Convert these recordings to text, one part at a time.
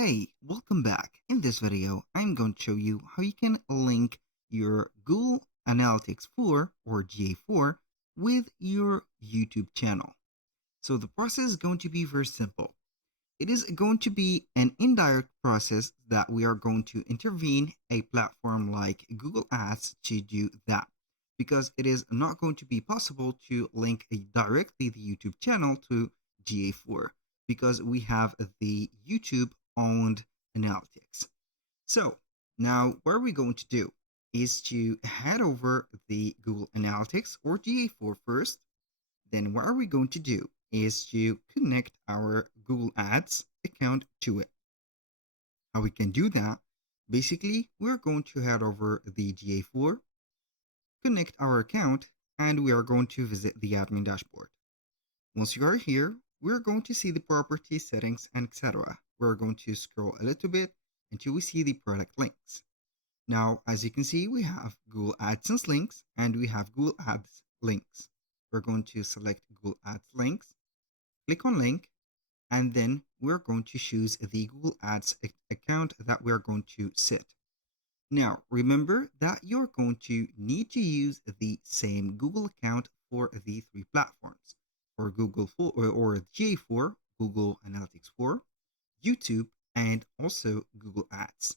Hey, welcome back. In this video, I'm going to show you how you can link your Google Analytics 4 or GA4 with your YouTube channel. So the process is going to be very simple. It is going to be an indirect process that we are going to intervene a platform like Google Ads to do that, because it is not going to be possible to link directly the YouTube channel to GA4 because we have the YouTube owned analytics. So now what we're going to do is to head over the Google Analytics or GA4 first. Then what are we going to do is to connect our Google Ads account to it. How we can do that? Basically, we're going to head over the GA4, connect our account, and we are going to visit the admin dashboard. Once you are here, we're going to see the property settings and etc. We're going to scroll a little bit until we see the product links. Now, as you can see, we have Google AdSense links and we have Google Ads links. We're going to select Google Ads links, click on link, and then we're going to choose the Google Ads account that we're going to set. Now, remember that you're going to need to use the same Google account for the three platforms, for Google 4 or GA4, Google Analytics 4, YouTube, and also Google Ads.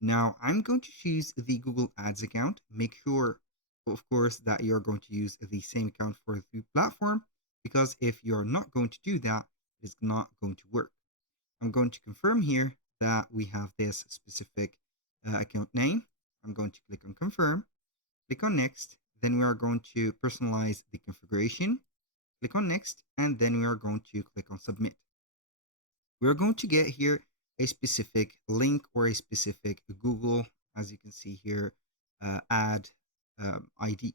Now, I'm going to choose the Google Ads account. Make sure, of course, that you're going to use the same account for the platform, because if you're not going to do that, it's not going to work. I'm going to confirm here that we have this specific account name. I'm going to click on confirm, click on next, then we are going to personalize the configuration, click on next, and then we are going to click on submit. We're going to get here a specific link or a specific Google, as you can see here, ad ID.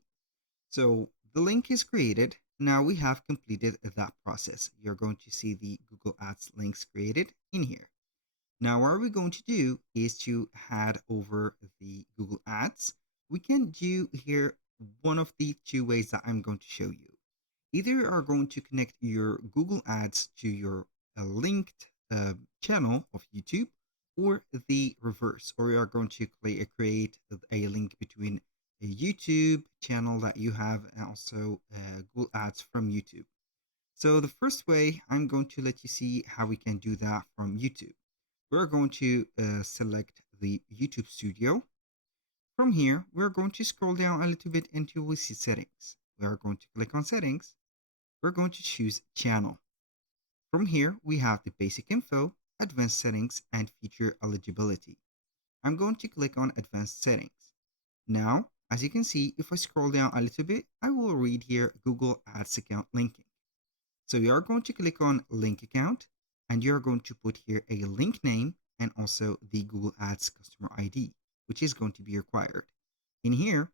So the link is created. Now we have completed that process. You're going to see the Google Ads links created in here. Now what we're going to do is to head over the Google Ads. We can do here one of the two ways that I'm going to show you. Either you are going to connect your Google Ads to your linked channel of YouTube, or the reverse, or you are going to create a link between a YouTube channel that you have and also Google Ads from YouTube. So the first way, I'm going to let you see how we can do that from YouTube. We're going to select the YouTube Studio. From here, we're going to scroll down a little bit until we see settings. We are going to click on settings. We're going to choose channel. From here, we have the basic info, advanced settings, and feature eligibility. I'm going to click on advanced settings. Now, as you can see, if I scroll down a little bit, I will read here Google Ads account linking. So you are going to click on link account, and you're going to put here a link name and also the Google Ads customer ID, which is going to be required. In here,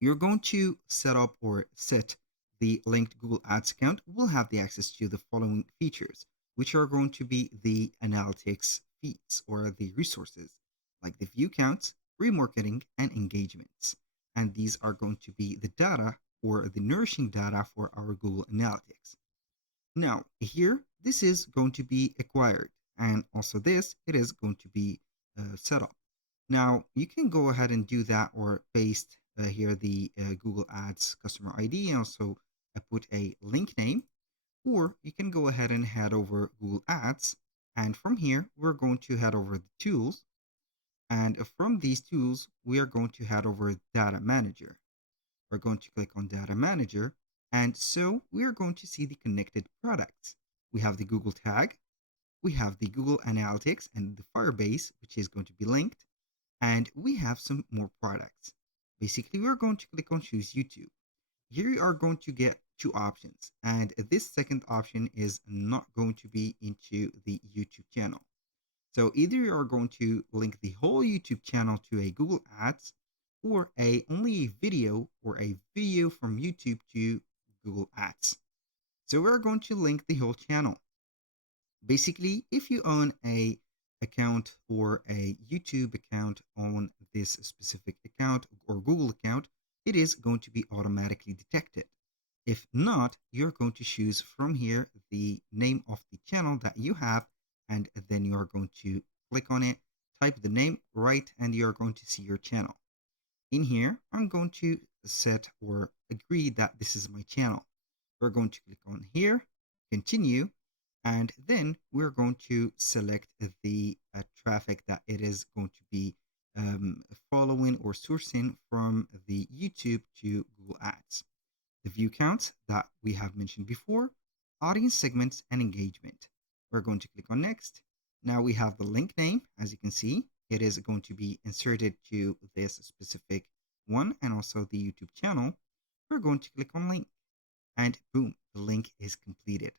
you're going to set up or set the linked Google Ads account. Will have the access to the following features, which are going to be the analytics feeds or the resources like the view counts, remarketing, and engagements. And these are going to be the data or the nourishing data for our Google Analytics. Now here, this is going to be acquired, and also this, it is going to be set up. Now you can go ahead and do that or paste here the Google Ads customer ID and also put a link name, or you can go ahead and head over Google Ads, and from here we're going to head over the tools, and from these tools we are going to head over Data Manager. We're going to click on Data Manager, and so we are going to see the connected products. We have the Google tag, we have the Google Analytics and the Firebase, which is going to be linked, and we have some more products. Basically, we're going to click on choose YouTube. Here you are going to get two options, and this second option is not going to be into the YouTube channel. So either you are going to link the whole YouTube channel to a Google Ads, or only a video or a video from YouTube to Google Ads. So we're going to link the whole channel. Basically, if you own a account or a YouTube account on this specific account or Google account, it is going to be automatically detected. If not, you're going to choose from here the name of the channel that you have and then you are going to click on it, type the name right, and you're going to see your channel. In here, I'm going to set or agree that this is my channel. We're going to click on here, continue, and then we're going to select the traffic that it is going to be following or sourcing from the YouTube to Google Ads. The view counts that we have mentioned before, audience segments, and engagement. We're going to click on next. Now we have the link name. As you can see, it is going to be inserted to this specific one and also the YouTube channel. We're going to click on link and boom, the link is completed.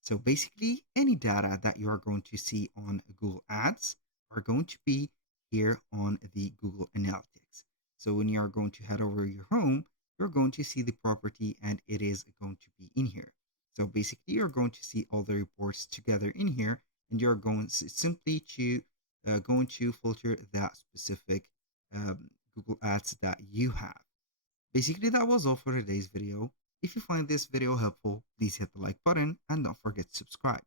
So basically, any data that you are going to see on Google Ads are going to be here on the Google Analytics. So when you are going to head over your home, you're going to see the property and it is going to be in here. So basically, you're going to see all the reports together in here, and you're going to simply going to filter that specific Google Ads that you have. Basically, that was all for today's video. If you find this video helpful, please hit the like button and don't forget to subscribe.